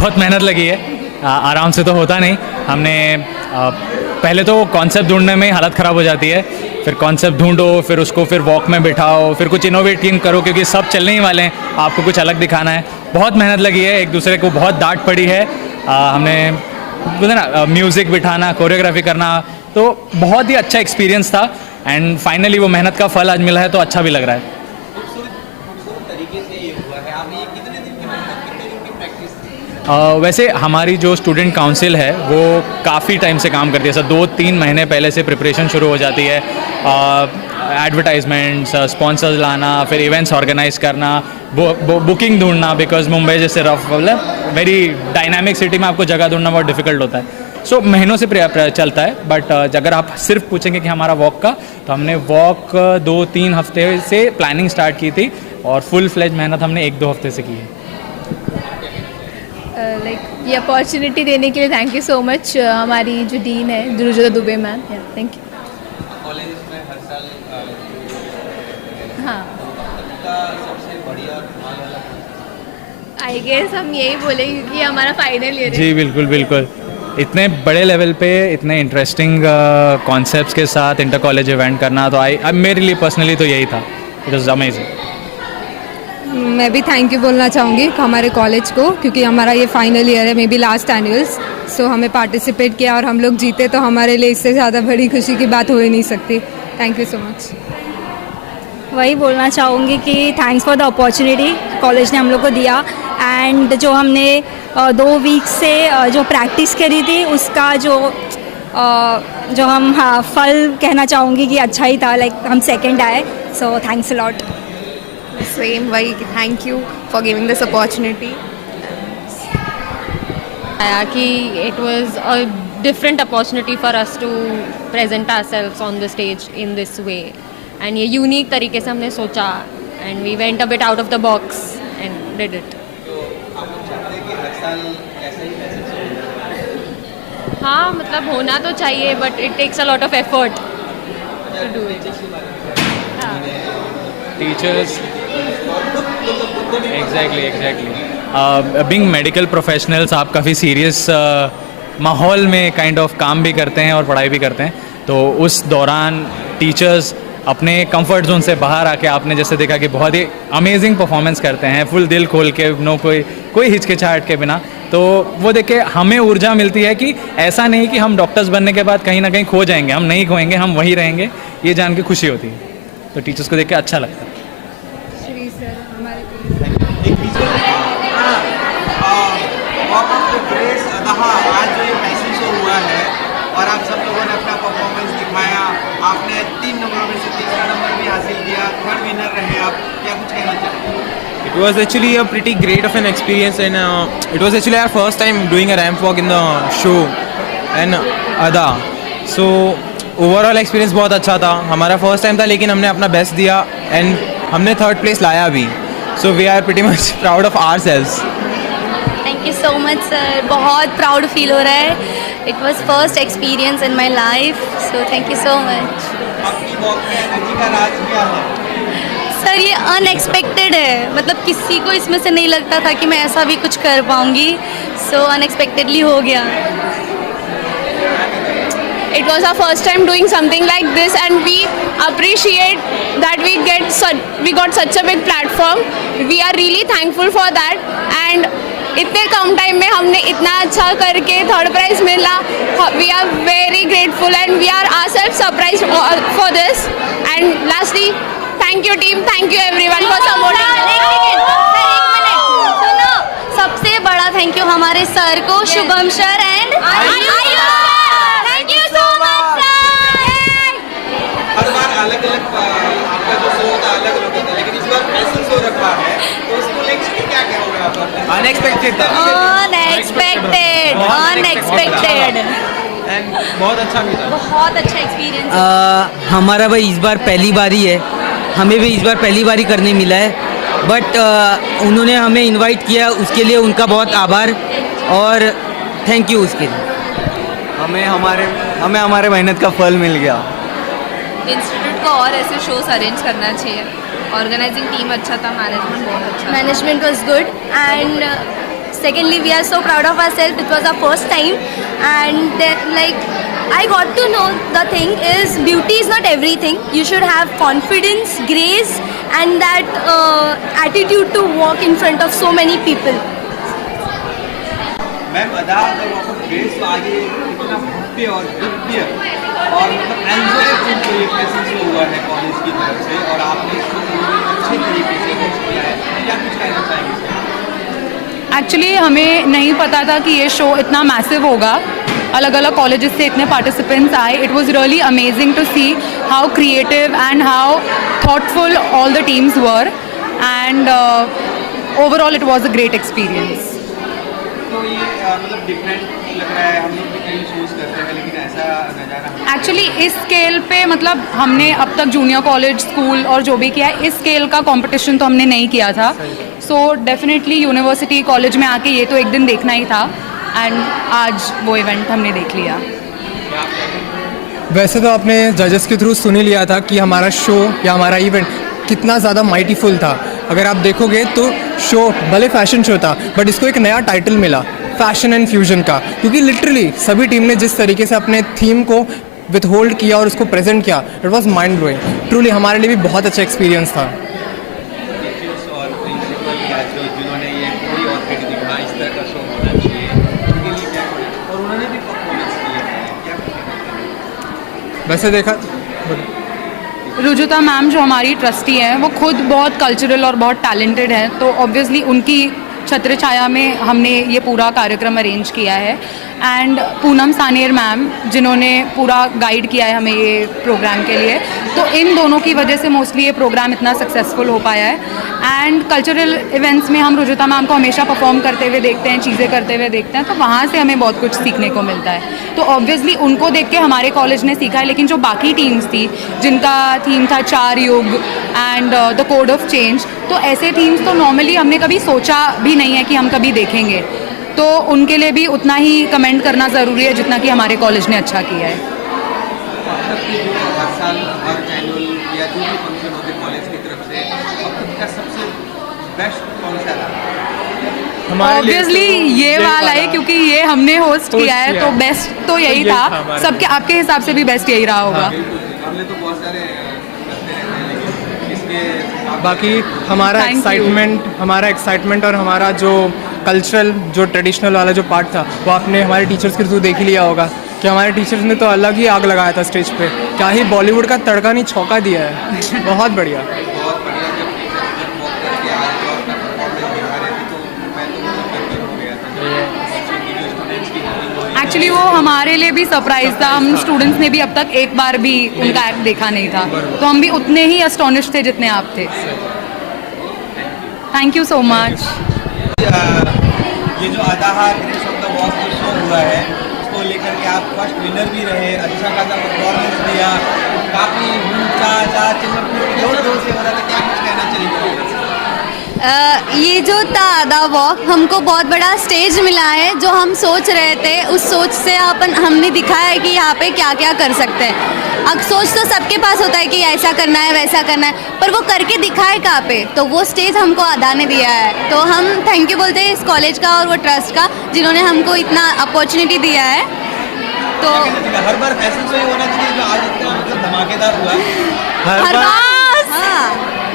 बहुत मेहनत लगी है, आराम से तो होता नहीं। हमने पहले तो कॉन्सेप्ट ढूंढने में ही हालत ख़राब हो जाती है, फिर कॉन्सेप्ट ढूंढो, फिर उसको फिर वॉक में बिठाओ, फिर कुछ इनोवेटिंग करो क्योंकि सब चलने ही वाले हैं, आपको कुछ अलग दिखाना है। बहुत मेहनत लगी है, एक दूसरे को बहुत डांट पड़ी है। हमने बोलते ना म्यूज़िक बिठाना, कोरियोग्राफी करना, तो बहुत ही अच्छा एक्सपीरियंस था एंड फाइनली वो मेहनत का फल आज मिला है, तो अच्छा भी लग रहा है। वैसे हमारी जो स्टूडेंट काउंसिल है वो काफ़ी टाइम से काम करती है सर, 2-3 महीने पहले से प्रिपरेशन शुरू हो जाती है। एडवर्टाइजमेंट्स, स्पॉन्सर्स लाना, फिर इवेंट्स ऑर्गेनाइज करना, बुकिंग ढूंढना, बिकॉज मुंबई जैसे रफ मतलब वेरी डायनामिक सिटी में आपको जगह ढूंढना बहुत डिफिकल्ट होता है। सो महीनों से चलता है, बट अगर आप सिर्फ पूछेंगे कि हमारा वॉक का, तो हमने वॉक 2-3 हफ्ते से प्लानिंग स्टार्ट की थी और फुल फ्लेज मेहनत हमने 1-2 हफ्ते से की है। ये अपॉर्चुनिटी देने के लिए थैंक यू सो मच हमारी जो डीन है Dhruvajyoti Dubey ma'am, thank you. College में हर साल हाँ, सबसे बढ़िया आई गेस हम यही बोलेंगे कि हमारा फाइनल ईयर है। जी बिल्कुल बिल्कुल, इतने बड़े लेवल पे इतने इंटरेस्टिंग कॉन्सेप्ट्स के साथ इंटर कॉलेज इवेंट करना, तो मेरे लिए पर्सनली तो यही था, इट वाज अमेजिंग। मैं भी थैंक यू बोलना चाहूँगी हमारे कॉलेज को, क्योंकि हमारा ये फाइनल ईयर है, मे बी लास्ट एनुअल्स, सो हमें पार्टिसिपेट किया और हम लोग जीते, तो हमारे लिए इससे ज़्यादा बड़ी खुशी की बात हो ही नहीं सकती। Thank you so much. वही बोलना चाहूँगी कि thanks for the opportunity college ने हम लोग को दिया, एंड जो हमने 2 वीक से जो प्रैक्टिस करी थी उसका जो हम फल कहना चाहूँगी कि अच्छा ही था, लाइक हम सेकंड आए, so thanks a lot. Same way, thank you for giving this opportunity. कि it was a different opportunity for us to present ourselves on the stage in this way, and ये unique तरीके से हमने सोचा and we went a bit out of the box and did it. हाँ, मतलब होना तो चाहिए, but it takes a lot of effort to do it. Teachers exactly being medical professionals, आप काफ़ी सीरियस माहौल में काइंड ऑफ काम भी करते हैं और पढ़ाई भी करते हैं, तो उस दौरान टीचर्स अपने कंफर्ट जोन से बाहर आके आपने जैसे देखा कि बहुत ही अमेजिंग परफॉर्मेंस करते हैं, फुल दिल खोल के, नो कोई हिचकिचाहट के बिना, तो वो देख के हमें ऊर्जा मिलती है कि ऐसा नहीं कि हम डॉक्टर्स बनने के बाद कहीं ना कहीं खो जाएंगे, हम नहीं खोएंगे, हम वहीं रहेंगे, ये जान के खुशी होती है। तो टीचर्स को देख के अच्छा लगता है। आज जो ये फैशन शो हुआ है और आप सब लोगों ने अपना परफॉर्मेंस दिखाया, आपने 3 नंबरों में से तीसरा नंबर भी हासिल किया, 3rd विनर रहे आप, क्या कुछ कहना चाहेंगे? It was actually a pretty great of an experience, and it was actually our first time doing a ramp walk in the show and Ada. So overall experience बहुत अच्छा था, हमारा फर्स्ट टाइम था लेकिन हमने अपना बेस्ट दिया and हमने 3rd प्लेस लाया भी, so we are pretty much proud of ourselves. Thank you so much sir, बहुत प्राउड फील हो रहा है। It was first experience in my life, so thank you so much. आपकी walk में energy का राज क्या है? सर ये अनएक्सपेक्टेड है, मतलब किसी को इसमें से नहीं लगता था कि मैं ऐसा भी कुछ कर पाऊँगी, सो अनएक्सपेक्टेडली हो गया। It was our first time doing something like this, and we appreciate that we got such a big platform. We are really thankful for that, and इतने कम टाइम में हमने इतना अच्छा करके 3rd प्राइज मिला। We are very grateful and we are ourselves surprised for this. And lastly, thank you team, thank you everyone for supporting us. सुनो, सबसे बड़ा थैंक यू हमारे सर को, Shubham sir and thank you so much sir. हर बार अलग अलग आपका जो शो होता है अलग अलग होता है, लेकिन इस बार फैशन शो रखा है, तो उसको लेकर क्या कहोगे आप? अनएक्सपेक्टेड था, अनएक्सपेक्टेड एंड बहुत अच्छा भी था, बहुत अच्छा एक्सपीरियंस। हमारा भाई इस बार पहली बारी है, हमें भी इस बार पहली बारी करने मिला है, बट उन्होंने हमें इनवाइट किया, उसके लिए उनका बहुत आभार और थैंक यू उसके लिए। हमें हमारे मेहनत का फल मिल गया। इंस्टीट्यूट को और ऐसे शोज अरेंज करना चाहिए। ऑर्गेनाइजिंग टीम अच्छा था, मैनेजमेंट बहुत अच्छा। Management was good and Secondly, we are so proud of ourselves. It was our first time, and like I got to know the thing is beauty is not everything. You should have confidence, grace, and that attitude to walk in front of so many people. Ma'am अदा जब आपको grace तो आगे इतना भव्य और दिव्य और मतलब enjoy को ये प्रेजेंस हुआ है कॉलेज की तरफ से और आपने इसको अच्छे तरीके से होस्ट किया है, क्या कुछ कहना चाहेंगे? एक्चुअली हमें नहीं पता था कि ये शो इतना मैसिव होगा, अलग अलग कॉलेजेस से इतने पार्टिसिपेंट्स आए. It was really amazing to see how creative and how thoughtful all the teams were, and overall it was a great experience. तो ये मतलब डिफरेंट लग रहा है, हम लोग भी कहीं शोज करते हैं लेकिन ऐसा नज़ारा एक्चुअली इस स्केल पे मतलब हमने अब तक जूनियर कॉलेज, स्कूल और जो भी किया है, इस स्केल का कंपटीशन तो हमने नहीं किया था. सो डेफिनेटली यूनिवर्सिटी कॉलेज में आके ये तो एक दिन देखना ही था, एंड आज वो इवेंट हमने देख लिया. वैसे तो आपने जजेस के थ्रू सुन ही लिया था कि हमारा शो या हमारा इवेंट कितना ज़्यादा माइटीफुल था. अगर आप देखोगे तो शो भले फैशन शो था, बट इसको एक नया टाइटल मिला, फैशन एंड फ्यूजन का, क्योंकि लिटरली सभी टीम ने जिस तरीके से अपने थीम को विथ होल्ड किया और उसको प्रेजेंट किया, it was mind blowing. Truly हमारे लिए भी बहुत अच्छा एक्सपीरियंस था. और प्रिंसिपल या जो जिन्होंने ये पूरी ऑथोरिटी दिखा इस तरह का शो होना चाहिए, उनके लिए क्या और उन्होंने भी परफॉर्मेंस किया है, क्या वैसे देखा रुजुता मैम जो हमारी ट्रस्टी हैं, वो खुद बहुत कल्चरल और बहुत टैलेंटेड है, तो ऑब्वियसली उनकी छत्र छाया में हमने ये पूरा कार्यक्रम अरेंज किया है. एंड पूनम सानेर मैम जिन्होंने पूरा गाइड किया है हमें ये प्रोग्राम के लिए, तो इन दोनों की वजह से मोस्टली ये प्रोग्राम इतना सक्सेसफुल हो पाया है. एंड कल्चरल इवेंट्स में हम रुजुता मैम को हमेशा परफॉर्म करते हुए देखते हैं, चीज़ें करते हुए देखते हैं, तो वहाँ से हमें बहुत कुछ सीखने को मिलता है. तो ऑब्वियसली उनको देख के हमारे कॉलेज ने सीखा है, लेकिन जो बाकी टीम्स थी जिनका थीम था 4 युग and the code of change, तो ऐसे थीम्स तो नॉर्मली हमने कभी सोचा भी नहीं है कि हम कभी देखेंगे. तो उनके लिए भी उतना ही कमेंट करना ज़रूरी है जितना कि हमारे कॉलेज ने अच्छा किया है. हर साल हर एनुअल या जो भी फंक्शन होते कॉलेज की तरफ से अब तक का सबसे बेस्ट कौन सा रहा? ऑब्वियसली ये वाला है, क्योंकि ये हमने होस्ट किया है, तो बेस्ट तो यही था. सबके आपके हिसाब से भी बेस्ट यही रहा होगा. हमने तो बहुत सारे करते रहते हैं, लेकिन इसके बाकी हमारा एक्साइटमेंट और हमारा जो कल्चरल जो ट्रेडिशनल वाला जो पार्ट था, वो आपने हमारे टीचर्स के थ्रू देख ही लिया होगा कि हमारे टीचर्स ने तो अलग ही आग लगाया था स्टेज पे. क्या ही बॉलीवुड का तड़का नहीं छौंका दिया है. बहुत बढ़िया. बहुत बढ़िया. जब टीचर्स जब वॉक करके आ रहे थे और अपना परफॉर्मेंस दिखा रहे थे, तो मैं तो बहुत गर्व हो गया था. स्टूडेंट्स की एक्चुअली वो हमारे लिए भी सरप्राइज था. हम स्टूडेंट्स ने भी अब तक एक बार भी उनका एक्ट देखा नहीं था, तो हम भी उतने ही अस्टॉनिश थे जितने आप थे. Thank you so much. ये जो आदाहा ग्रेस ऑफ द वॉक जो शो हुआ है, उसको लेकर के आप फर्स्ट विनर भी रहे, अच्छा खासा परफॉर्मेंस दिया, काफ़ी ऊंचा जोर जोर से हो रहा था, क्या कुछ कहना चाहिए? ये जो था आधा वॉक, हमको बहुत बड़ा स्टेज मिला है. जो हम सोच रहे थे, उस सोच से हमने दिखाया है कि यहाँ पे क्या क्या कर सकते हैं. अब सोच तो सबके पास होता है कि ऐसा करना है, वैसा करना है, पर वो करके दिखाए कहाँ पे, तो वो स्टेज हमको आधा ने दिया है. तो हम थैंक यू बोलते हैं इस कॉलेज का और वो ट्रस्ट का, जिन्होंने हमको इतना अपॉर्चुनिटी दिया है. तो हर बार फैशन शो ही होना चाहिए जो आज इतना मतलब धमाकेदार हुआ.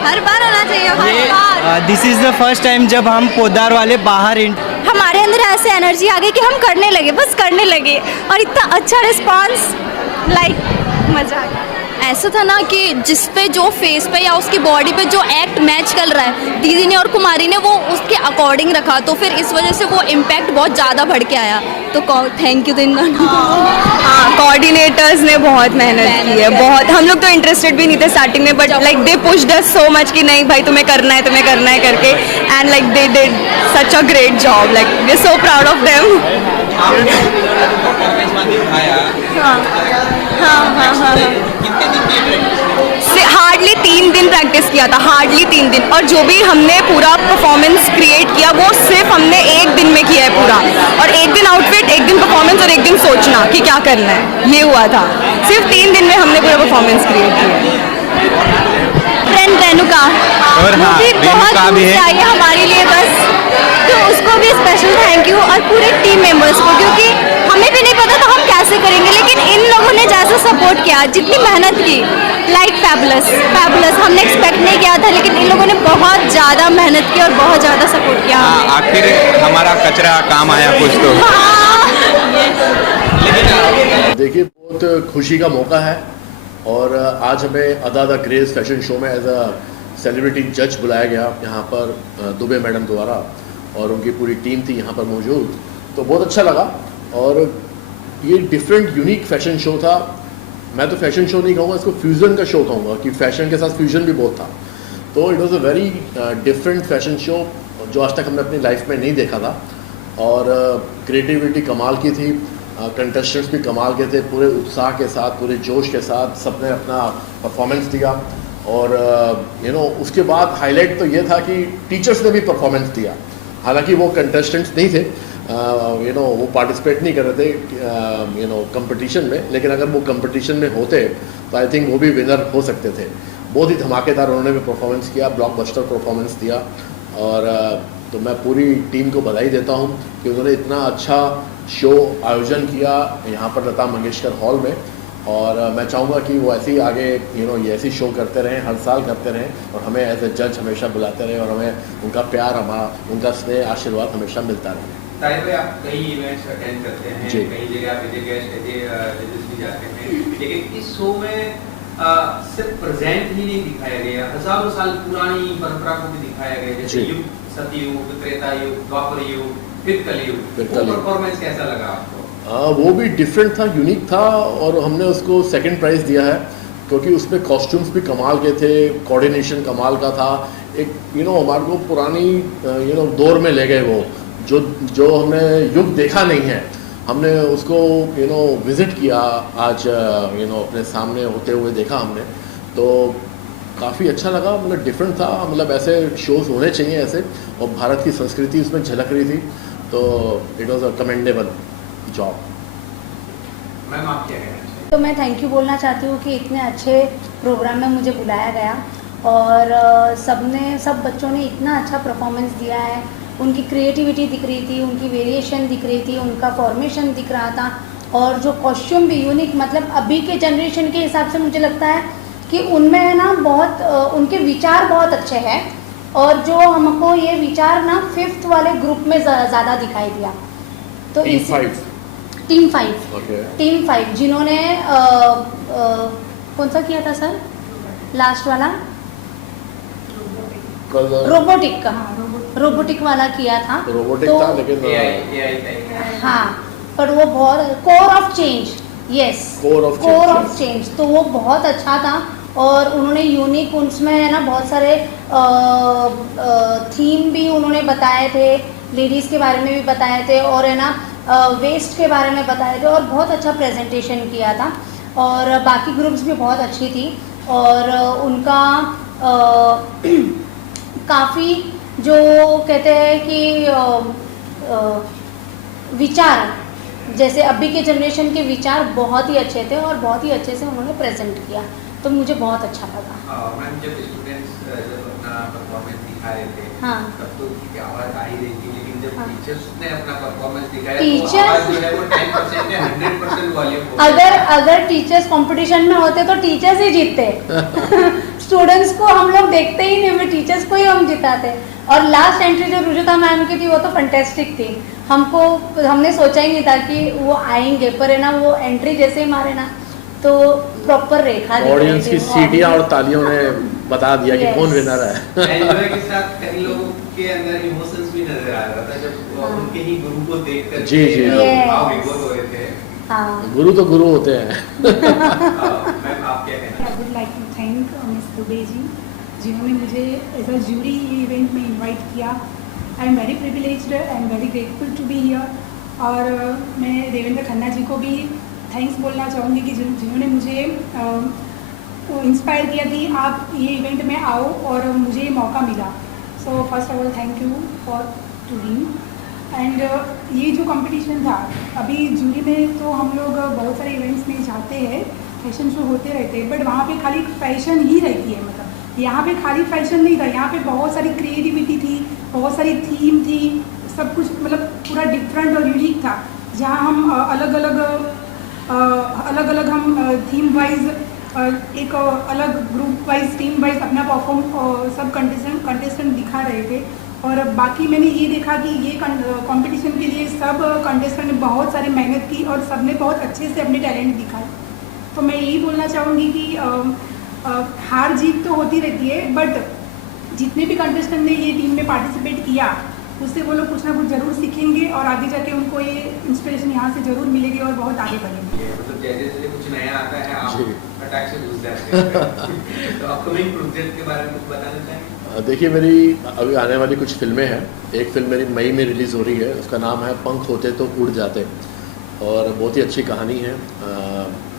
हर बार होना चाहिए. हर बार. This is the first time जब हम पोदार वाले बाहर हमारे अंदर ऐसे एनर्जी आ गई कि हम करने लगे, बस करने लगे, और इतना अच्छा रिस्पांस, लाइक मज़ा आ गया. ऐसा था ना कि जिस पे जो फेस पे या उसकी बॉडी पे जो एक्ट मैच कर रहा है, दीदी ने और कुमारी ने वो उसके अकॉर्डिंग रखा, तो फिर इस वजह से वो इम्पैक्ट बहुत ज़्यादा बढ़ के आया. तो थैंक यू दिन. हाँ, कोऑर्डिनेटर्स ने बहुत मेहनत की है, बहुत. हम लोग तो इंटरेस्टेड भी नहीं थे स्टार्टिंग में, but like they pushed us so much कि नहीं भाई तुम्हें करना है करके, and like they did such a great job. Like we are so proud of them. Hardly 3 दिन प्रैक्टिस किया था, हार्डली 3 दिन. और जो भी हमने पूरा परफॉर्मेंस क्रिएट किया वो सिर्फ हमने 1 दिन में किया है पूरा. और 1 दिन आउटफिट, 1 दिन परफॉर्मेंस और 1 दिन सोचना कि क्या करना है, ये हुआ था. सिर्फ 3 दिन में हमने पूरा परफॉर्मेंस क्रिएट किया. फ्रेंड रेणुका, वो भी बहुत दूर से आई है हमारे लिए, बस तो उसको भी स्पेशल थैंक यू, और पूरे टीम मेंबर्स को, क्योंकि हमें भी नहीं पता था हम कैसे करेंगे, लेकिन इन लोगों ने जैसे सपोर्ट किया, जितनी मेहनत की, लाइक फैबुलस फैबुलस, हमने एक्सपेक्ट नहीं किया था, लेकिन इन लोगों ने बहुत ज़्यादा मेहनत की और बहुत ज़्यादा सपोर्ट किया हमें। आखिर हमारा कचरा काम आया कुछ तो। देखिए, बहुत खुशी का मौका है और आज हमें अदा द ग्रेस फैशन शो में एज अ सेलिब्रिटी जज बुलाया गया यहाँ पर दुबे मैडम द्वारा, और उनकी पूरी टीम थी यहाँ पर मौजूद, तो बहुत अच्छा लगा। और ये डिफरेंट यूनिक फैशन शो था। मैं तो फैशन शो नहीं कहूँगा, इसको फ्यूज़न का शो कहूँगा, कि फैशन के साथ फ्यूज़न भी बहुत था। तो it was a very different fashion show जो आज तक हमने अपनी लाइफ में नहीं देखा था, और क्रिएटिविटी कमाल की थी, कंटेस्टेंट्स भी कमाल के थे, पूरे उत्साह के साथ, पूरे जोश के साथ सबने अपना परफॉर्मेंस दिया। और उसके बाद हाईलाइट तो ये था कि टीचर्स ने भी परफॉर्मेंस दिया, हालांकि वो कंटेस्टेंट्स नहीं थे, वो पार्टिसिपेट नहीं कर रहे थे कंपटीशन में, लेकिन अगर वो कंपटीशन में होते तो आई थिंक वो भी विनर हो सकते थे। बहुत ही धमाकेदार उन्होंने भी परफॉर्मेंस किया, ब्लॉकबस्टर परफॉर्मेंस दिया, और तो मैं पूरी टीम को बधाई देता हूँ कि उन्होंने इतना अच्छा शो आयोजन किया यहाँ पर लता मंगेशकर हॉल में। और मैं चाहूँगा कि वो ऐसे ही आगे ये ऐसी शो करते रहें, हर साल करते रहें, और हमें एज ए जज हमेशा बुलाते रहें, और हमें उनका प्यार, हमारा उनका स्नेह, आशीर्वाद हमेशा मिलता रहे। ताहिर भाई, आप कई इवेंट्स अटेंड करते हैं, कई जगह आप जजेस भी जाते हैं, लेकिन इस शो में सिर्फ प्रेजेंट ही नहीं दिखाया गया, हजारों साल पुरानी परंपरा को भी दिखाया गया, जैसे युग, सतयुग, त्रेता युग, द्वापर युग, फिर कलयुग। वो परफॉर्मेंस कैसा लगा आपको? वो भी डिफरेंट था, यूनिक था, और हमने उसको सेकंड प्राइज़ दिया है क्योंकि उसमें कॉस्ट्यूम्स भी कमाल के थे, कोऑर्डिनेशन कमाल का था। एक हमारे को पुरानी दौर में ले गए, वो जो हमने युग देखा नहीं है, हमने उसको विज़िट किया आज, अपने सामने होते हुए देखा हमने, तो काफ़ी अच्छा लगा। मतलब डिफरेंट था, मतलब ऐसे शोज़ होने चाहिए ऐसे, और भारत की संस्कृति उसमें झलक रही थी, तो it was a commendable job. Ma'am, आप क्या कहना चाहिए? तो मैं थैंक यू बोलना चाहती हूँ कि इतने अच्छे प्रोग्राम में मुझे बुलाया गया, और सब बच्चों ने इतना अच्छा परफॉर्मेंस दिया है। उनकी क्रिएटिविटी दिख रही थी, उनकी वेरिएशन दिख रही थी, उनका फॉर्मेशन दिख रहा था, और जो कॉस्ट्यूम भी यूनिक, मतलब अभी के जनरेशन के हिसाब से मुझे लगता है कि उनमें है ना बहुत उनके विचार बहुत अच्छे हैं, और जो हमको ये विचार ना 5th वाले ग्रुप में ज़्यादा दिखाई दिया। तो टीम 5 जिन्होंने कौन सा किया था सर, लास्ट वाला रोबोटिक वाला किया था, रोबोटिक था, लेकिन हाँ, पर वो बहुत core of change, yes, core of change, तो वो बहुत अच्छा था। और उन्होंने यूनिक, उसमें है ना बहुत सारे थीम भी उन्होंने बताए थे, लेडीज़ के बारे में भी बताए थे, और है ना वेस्ट के बारे में बताए थे, और बहुत अच्छा प्रेजेंटेशन किया था। और बाकी ग्रुप्स भी बहुत अच्छी थी, और उनका काफ़ी जो कहते हैं कि विचार, जैसे अभी के जनरेशन के विचार बहुत ही अच्छे थे, और बहुत ही अच्छे से उन्होंने प्रेजेंट किया, तो मुझे बहुत अच्छा लगा। मैम, जब स्टूडेंट्स जब अपना परफॉर्मेंस दिखा रहे थे, हाँ, तब तो ठीक है, आवाज़ आ ही रही थी, लेकिन जब टीचर्स ने अपना परफॉर्मेंस दिखाया टीचर्स, तो आवाज़ जो है वो 10% में 100% वॉल्यूम। अगर टीचर्स कंपटीशन में होते तो टीचर्स ही जीतते स्टूडेंट्स को हम लोग देखते ही नहीं, हमें टीचर्स को ही हम जिताते। और लास्ट एंट्री जो रुजुता मैम की थी वो तो फैंटेस्टिक थी, हमने सोचा ही नहीं था कि वो आएंगे, पर है ना वो एंट्री जैसे ही मारे ना तो प्रॉपर रेखा दिख रही थी। ऑडियंस की सीटियां और तालियों ने बता दिया कि कौन विनर है। एंजॉय के साथ कई लोगों के अंदर इमोशंस भी नजर आ रहा था जब उनके ही गुरु को देखकर जी भाव विभोर हो रहे थे। हाँ, गुरु तो गुरु होते हैं। मैम, आप क्या कहना? I would like to thank miss Dubey ji, जिन्होंने मुझे एज अ जूरी इवेंट में इनवाइट किया। I am very privileged and very grateful to be here. और मैं देवेंद्र खन्ना जी को भी थैंक्स बोलना चाहूँगी कि जिन्होंने मुझे इंस्पायर किया कि आप ये इवेंट में आओ, और मुझे ये मौका मिला। So first of all thank you for to him. And ये जो कंपटीशन था, अभी जूरी में तो हम लोग बहुत सारे इवेंट्स में जाते हैं, फैशन शो होते रहते हैं, बट वहाँ पे खाली फैशन ही रहती है। मतलब यहाँ पे खाली फैशन नहीं था, यहाँ पे बहुत सारी क्रिएटिविटी थी, बहुत सारी थीम थी, सब कुछ मतलब पूरा डिफरेंट और यूनिक था, जहाँ हम अलग अलग हम थीम वाइज एक अलग ग्रुप वाइज टीम वाइज अपना परफॉर्म सब कंटेस्टेंट दिखा रहे थे। और बाकी मैंने ये देखा कि ये कंपटीशन के लिए सब कंटेस्टेंट ने बहुत सारी मेहनत की और सब ने बहुत अच्छे से अपने टैलेंट दिखाए। तो मैं यही बोलना चाहूँगी कि हार जीत तो होती रहती है, बट जितने भी कंटेस्टेंट ने ये टीम में पार्टिसिपेट किया उससे वो लोग कुछ ना कुछ ज़रूर सीखेंगे और आगे जाके उनको ये इंस्पिरेशन यहाँ से ज़रूर मिलेगी और बहुत आगे बढ़ेंगे। मतलब जैसे जैसे कुछ नया आता है आप अटैक से घुस जाते हैं। तो अपकमिंग प्रोजेक्ट के बारे में कुछ बताना चाहेंगे? देखिए, मेरी अभी आने वाली कुछ फिल्में हैं। एक फिल्म मेरी मई में रिलीज़ हो रही है, उसका नाम है पंख होते तो उड़ जाते, और बहुत ही अच्छी कहानी है।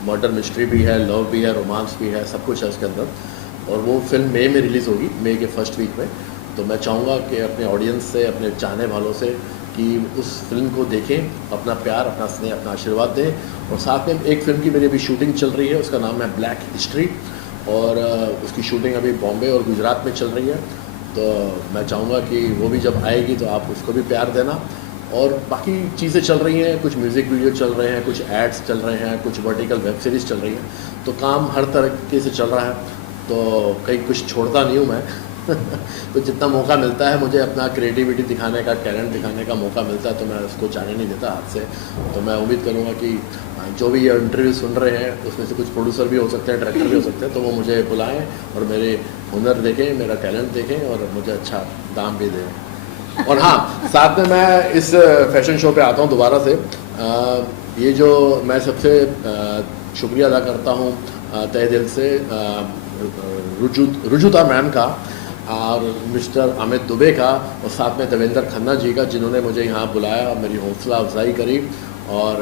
मर्डर मिस्ट्री भी है, लव भी है, रोमांस भी है, सब कुछ है उसके अंदर। और वो फिल्म मई में रिलीज़ होगी, मई के फर्स्ट वीक में। तो मैं चाहूँगा कि अपने ऑडियंस से, अपने चाहने वालों से कि उस फिल्म को देखें, अपना प्यार, अपना स्नेह, अपना आशीर्वाद दें। और साथ में एक फिल्म की मेरी अभी शूटिंग चल रही है, उसका नाम है ब्लैक हिस्ट्री, और उसकी शूटिंग अभी बॉम्बे और गुजरात में चल रही है। तो मैं चाहूँगा कि वो भी जब आएगी तो आप उसको भी प्यार देना। और बाकी चीज़ें चल रही हैं, कुछ म्यूज़िक वीडियो चल रहे हैं, कुछ एड्स चल रहे हैं, कुछ वर्टिकल वेब सीरीज़ चल रही है। तो काम हर तरीके से चल रहा है, तो कहीं कुछ छोड़ता नहीं हूँ मैं। तो जितना मौका मिलता है मुझे अपना क्रिएटिविटी दिखाने का, टैलेंट दिखाने का मौका मिलता है, तो मैं उसको जाने नहीं देता हाथ से। तो मैं उम्मीद करूँगा कि जो भी ये इंटरव्यू सुन रहे हैं उसमें से कुछ प्रोड्यूसर भी हो सकते हैं, डायरेक्टर भी हो सकते हैं, तो वो मुझे बुलाएं और मेरे हुनर देखें, मेरा टैलेंट देखें और मुझे अच्छा दाम भी दें। और हाँ, साथ में मैं इस फैशन शो पे आता हूँ दोबारा से। ये जो मैं सबसे शुक्रिया अदा करता हूँ तहे दिल से रुजुता मैम का और मिस्टर अमित दुबे का, और साथ में देवेंद्र खन्ना जी का, जिन्होंने मुझे यहाँ बुलाया, मेरी हौसला अफजाई करी और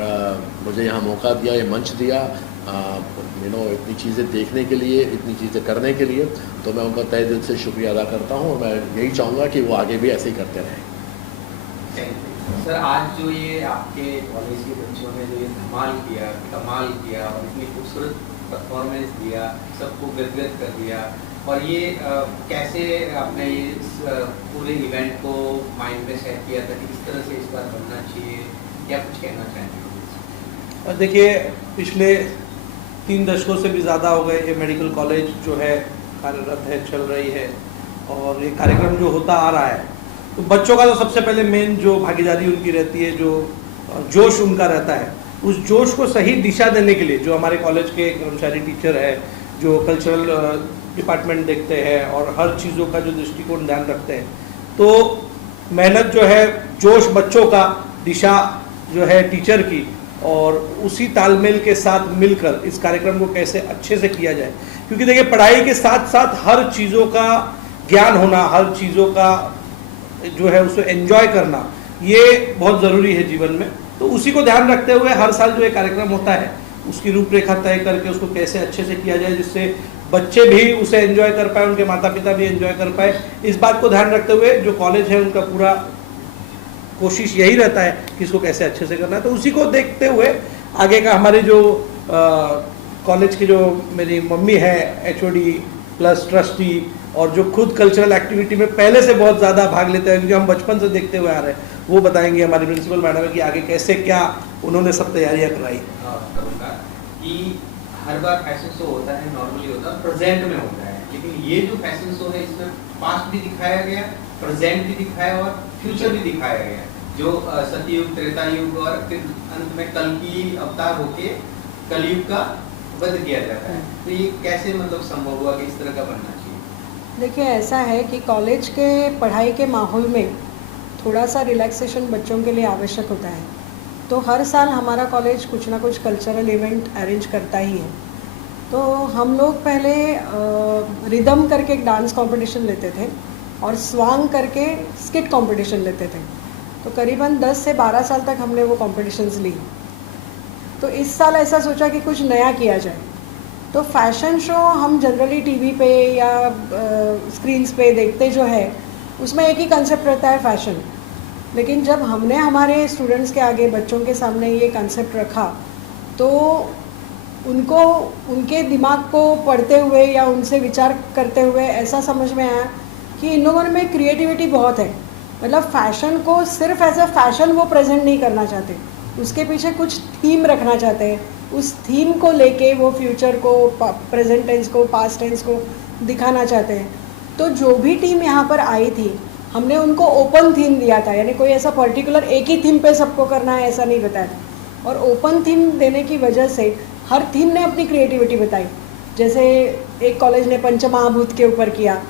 मुझे यहाँ मौका दिया, ये मंच दिया, इतनी चीज़ें देखने के लिए, इतनी चीज़ें करने के लिए। तो मैं उनका तहे दिल से शुक्रिया अदा करता हूँ और मैं यही चाहूँगा कि वो आगे भी ऐसे ही करते रहें। सर, आज जो ये आपके कॉलेज के बच्चों ने जो ये कमाल किया और इतनी खूबसूरत परफॉर्मेंस दिया, सबको गदगद कर दिया, और ये कैसे आपने इस पूरे इवेंट को माइंड में सेट किया था कि किस तरह से इस बार बनना चाहिए, क्या कुछ कहना चाहेंगे? देखिए, पिछले 3 दशकों से भी ज़्यादा हो गए ये मेडिकल कॉलेज जो है कार्यरत है, चल रही है, और ये कार्यक्रम जो होता आ रहा है, तो बच्चों का तो सबसे पहले मेन जो भागीदारी उनकी रहती है, जो जोश उनका रहता है, उस जोश को सही दिशा देने के लिए जो हमारे कॉलेज के कर्मचारी टीचर है, जो कल्चरल डिपार्टमेंट देखते हैं और हर चीज़ों का जो दृष्टिकोण ध्यान रखते हैं, तो मेहनत जो है, जोश बच्चों का, दिशा जो है टीचर की, और उसी तालमेल के साथ मिलकर इस कार्यक्रम को कैसे अच्छे से किया जाए। क्योंकि देखिए, पढ़ाई के साथ साथ हर चीज़ों का ज्ञान होना, हर चीज़ों का जो है उसे एंजॉय करना, ये बहुत ज़रूरी है जीवन में। तो उसी को ध्यान रखते हुए हर साल जो ये कार्यक्रम होता है उसकी रूपरेखा तय करके उसको कैसे अच्छे से किया जाए जिससे बच्चे भी उसे एंजॉय कर पाए, उनके माता पिता भी एंजॉय कर पाए, इस बात को ध्यान रखते हुए जो कॉलेज है उनका पूरा कोशिश यही रहता है कि इसको कैसे अच्छे से करना है। तो उसी को देखते हुए आगे का हमारे जो कॉलेज की जो मेरी मम्मी है, HOD प्लस ट्रस्टी, और जो खुद कल्चरल एक्टिविटी में पहले से बहुत ज़्यादा भाग लेते हैं, क्योंकि हम बचपन से देखते हुए आ रहे हैं, वो बताएंगे हमारे प्रिंसिपल मैडम कि आगे कैसे क्या उन्होंने सब तैयारियां कराई। करूँगा कि हर बार फैशन शो होता है, नॉर्मली होता है, प्रेजेंट में होता है, लेकिन ये जो फैशन शो है इसमें पास्ट भी दिखाया गया, प्रेजेंट भी दिखाया और फ्यूचर भी दिखाया गया, जो सतयुग, त्रेता युग और फिर अंत में कल की अवतार होके कलयुग का वध किया जाता है। तो ये कैसे मतलब संभव हुआ कि इस तरह का बनना चाहिए? देखिए, ऐसा है कि कॉलेज के पढ़ाई के माहौल में थोड़ा सा रिलैक्सेशन बच्चों के लिए आवश्यक होता है। तो हर साल हमारा कॉलेज कुछ ना कुछ कल्चरल इवेंट अरेंज करता ही है। तो हम लोग पहले रिदम करके एक डांस कंपटीशन लेते थे और स्वांग करके स्किट कंपटीशन लेते थे। तो करीबन 10 से 12 साल तक हमने वो कॉम्पिटिशन्स ली। तो इस साल ऐसा सोचा कि कुछ नया किया जाए। तो फैशन शो हम जनरली टीवी पे या स्क्रीन्स पे देखते जो है, उसमें एक ही कंसेप्ट रहता है, फैशन। लेकिन जब हमने हमारे स्टूडेंट्स के आगे, बच्चों के सामने ये कंसेप्ट रखा, तो उनको उनके दिमाग को पढ़ते हुए या उनसे विचार करते हुए ऐसा समझ में आया कि इन लोगों में क्रिएटिविटी बहुत है। मतलब फैशन को सिर्फ एज अ फैशन वो प्रेजेंट नहीं करना चाहते, उसके पीछे कुछ थीम रखना चाहते हैं। उस थीम को लेके वो फ्यूचर को, प्रेजेंट टेंस को, पास्ट टेंस को दिखाना चाहते हैं। तो जो भी टीम यहाँ पर आई थी, हमने उनको ओपन थीम दिया था, यानी कोई ऐसा पर्टिकुलर एक ही थीम पे सबको करना है ऐसा नहीं बताया था। और ओपन थीम देने की वजह से हर थीम ने अपनी क्रिएटिविटी बताई। जैसे एक कॉलेज ने पंचमहाभूत के ऊपर किया,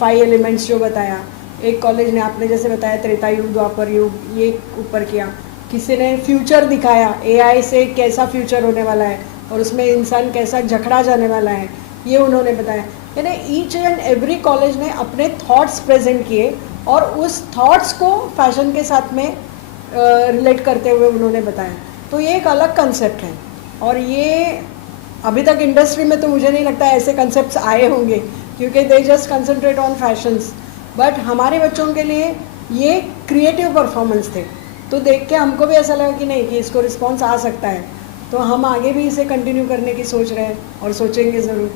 5 एलिमेंट्स जो बताया, एक कॉलेज ने आपने जैसे बताया त्रेता युग, द्वापर युग, ये ऊपर किया। किसी ने फ्यूचर दिखाया, एआई से कैसा फ्यूचर होने वाला है और उसमें इंसान कैसा जकड़ा जाने वाला है, ये उन्होंने बताया। यानी ईच एंड एवरी कॉलेज ने अपने थॉट्स प्रेजेंट किए और उस थॉट्स को फैशन के साथ में रिलेट करते हुए उन्होंने बताया। तो ये एक अलग कंसेप्ट है और ये अभी तक इंडस्ट्री में तो मुझे नहीं लगता ऐसे कंसेप्ट्स आए होंगे, क्योंकि they just concentrate on fashions. But हमारे बच्चों के लिए ये क्रिएटिव परफॉर्मेंस थे, तो देख के हमको भी ऐसा लगा कि नहीं, कि इसको रिस्पॉन्स आ सकता है, तो हम आगे भी इसे कंटिन्यू करने की सोच रहे हैं और सोचेंगे ज़रूर।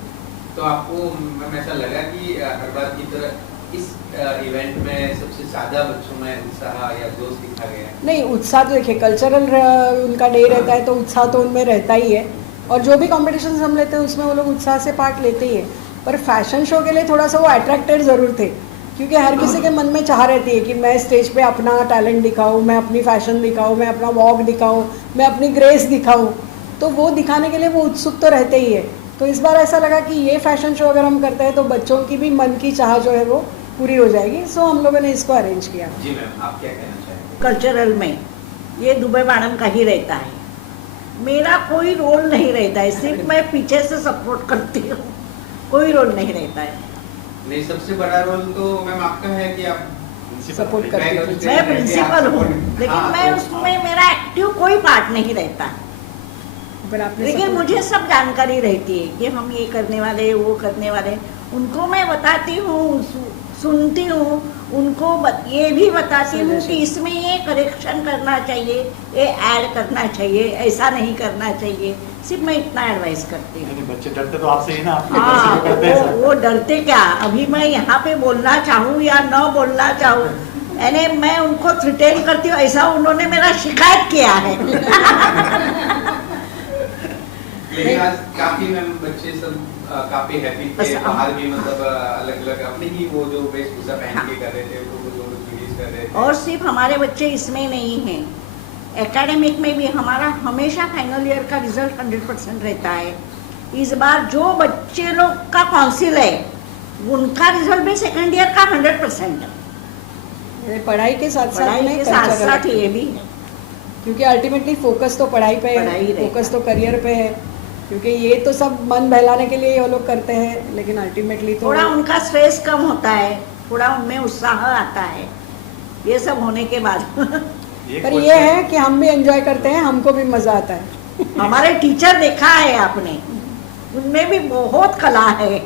तो आपको मैम ऐसा लगा कि हर बार की तरह इस इवेंट में सबसे ज़्यादा बच्चों में उत्साह या जोश दिखा गया? नहीं, उत्साह तो देखिए, कल्चरल उनका डे रहता है तो उत्साह तो उनमें रहता ही है, और जो भी कॉम्पिटिशन हम लेते हैं उसमें वो लोग उत्साह से पार्ट लेते ही है। पर फैशन शो के लिए थोड़ा सा वो अट्रैक्टेड ज़रूर थे, क्योंकि हर किसी के मन में चाह रहती है कि मैं स्टेज पे अपना टैलेंट दिखाऊं, मैं अपनी फैशन दिखाऊं, मैं अपना वॉक दिखाऊं, मैं अपनी ग्रेस दिखाऊं। तो वो दिखाने के लिए वो उत्सुक तो रहते ही है। तो इस बार ऐसा लगा कि ये फैशन शो अगर हम करते हैं तो बच्चों की भी मन की चाह जो है वो पूरी हो जाएगी। सो हम लोगों ने इसको अरेंज किया। जी मैम, आप क्या कहना चाहेंगे? कल्चरल में ये दुबे मैडम का ही रहता है, मेरा कोई रोल नहीं रहता है, सिर्फ मैं पीछे से सपोर्ट करती हूँ, कोई रोल नहीं रहता है। नहीं, सबसे बड़ा रोल तो मैम आपका है कि आप सपोर्ट करती हूँ। मैं प्रिंसिपल हूँ, लेकिन मैं उसमें मेरा एक्टिव कोई पार्ट नहीं रहता है, लेकिन मुझे सब जानकारी रहती है कि हम ये करने वाले, वो करने वाले, उनको मैं बताती हूँ, सुनती हूँ, उनको ये भी बताती हूँ कि इसमें ये करेक्शन करना चाहिए, ये ऐड करना चाहिए, ऐसा नहीं करना चाहिए। सिर्फ मैं इतना एडवाइस करती हूँ। बच्चे डरते तो आपसे ही ना, हाँ, वो डरते क्या? अभी मैं यहाँ पे बोलना चाहूँ या न बोलना चाहूँ, यानी मैं उनको थ्रेटन करती हूँ, ऐसा उन्होंने मेरा शिकायत किया है। लेकिन आज काफी मैम बच्चे सब काफी हैप्पी थे, बाहर भी मतलब अलग अलग अपने ही वो जो वेशभूषा पहन के कर रहे थे, वो जो वीडियोस कर रहे थे। और सिर्फ हमारे बच्चे इसमें नहीं हैं, एकेडमिक में भी हमारा हमेशा फाइनल ईयर का रिजल्ट 100% रहता है। इस बार जो बच्चे लोग का काउंसिल है उनका रिजल्ट भी सेकंड ईयर का 100% है। पढ़ाई के साथ साथ ये भी है, क्योंकि अल्टीमेटली फोकस तो पढ़ाई पे है, फोकस तो करियर पे है, क्योंकि ये तो सब मन बहलाने के लिए वो लोग करते हैं, लेकिन अल्टीमेटली तो थोड़ा उनका स्ट्रेस कम होता है, थोड़ा उनमें उत्साह आता है ये सब होने के बाद। पर ये है कि हम भी एंजॉय करते हैं, हमको भी मजा आता है। हमारे टीचर देखा है आपने, उनमें भी बहुत कला है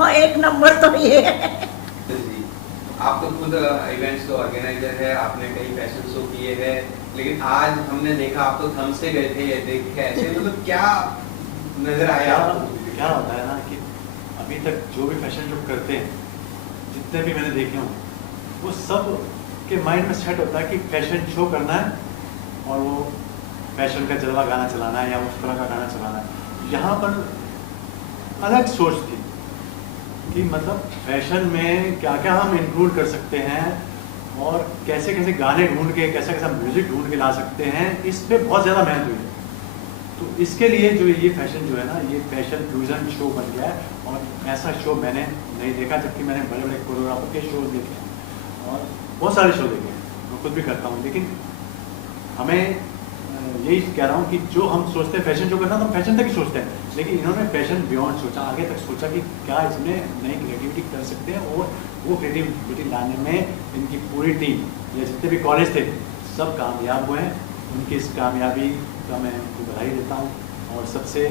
और एक नंबर तो ये है। आप तो खुद इवेंट्स के ऑर्गेनाइजर है, आपने कई फैशन शो किए हैं, लेकिन आज हमने देखा आप तो थम से गए थे देख के, ऐसे मतलब क्या नजर आया? क्या होता है ना कि अभी तक जो भी फैशन शो करते हैं, जितने भी मैंने देखे हों, वो सब के माइंड में सेट होता है कि फैशन शो करना है और वो फैशन का जलवा गाना चलाना है या उस तरह का गाना चलाना है। यहाँ पर अलग सोच थी कि मतलब फैशन में क्या क्या हम इंक्लूड कर सकते हैं और कैसे कैसे गाने ढूंढ के, कैसा कैसा म्यूजिक ढूंढ के ला सकते हैं, इस पे बहुत ज़्यादा मेहनत हुई है। तो इसके लिए जो ये फैशन जो है ना, ये फैशन फ्यूजन शो बन गया है और ऐसा शो मैंने नहीं देखा, जबकि मैंने बड़े बड़े कोरियोग्राफर के शो देखे हैं और बहुत सारे शो देखे हैं, मैं खुद भी करता हूँ। लेकिन हमें यही कह रहा हूँ कि जो हम सोचते हैं फैशन शो करना, तो हम फैशन तक ही सोचते हैं, लेकिन इन्होंने फैशन बियॉन्ड सोचा, आगे तक सोचा कि क्या इसमें नई क्रिएटिविटी कर सकते हैं, और वो क्रिएटिविटी लाने में इनकी पूरी टीम या जितने भी कॉलेज थे सब कामयाब हुए हैं। उनकी इस कामयाबी का मैं उनको बधाई देता हूँ। और सबसे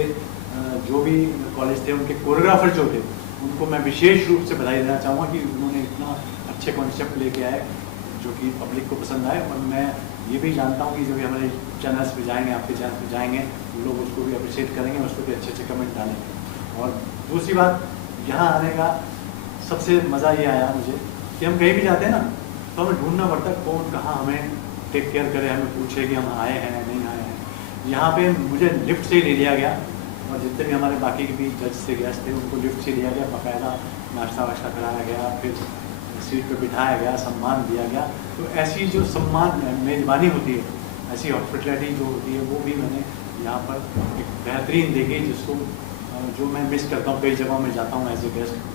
जो भी कॉलेज थे उनके कोरियोग्राफर जो थे उनको मैं विशेष रूप से बधाई देना चाहूँगा कि उन्होंने इतना अच्छे कॉन्सेप्ट लेके आए जो कि पब्लिक को पसंद आए। और मैं ये भी जानता हूँ कि जो भी हमारे चैनल्स पे जाएंगे, आपके चैनल पे जाएंगे, लोग उसको भी अप्रिशिएट करेंगे, उसको भी अच्छे अच्छे कमेंट डालेंगे। और दूसरी बात, यहाँ आने का सबसे मज़ा ये आया मुझे कि हम कहीं भी जाते हैं ना, तो हमें ढूंढना पड़ता है कौन कहाँ हमें टेक केयर करे, हमें पूछे कि हम आए हैं नहीं आए हैं। यहाँ पे मुझे लिफ्ट से ही ले लिया गया और जितने भी हमारे बाकी के भी जज से गेस्ट थे उनको लिफ्ट से लिया गया, बाकायदा नाश्ता वाश्ता कराया गया, फिर सीट पे बिठाया गया, सम्मान दिया गया। तो ऐसी जो सम्मान मेज़बानी होती है, ऐसी हॉस्पिटलिटी जो होती है वो भी मैंने यहाँ पर एक बेहतरीन देखी, जिसको जो मैं मिस करता हूँ कई जगहों में जाता हूँ एज ए गेस्ट।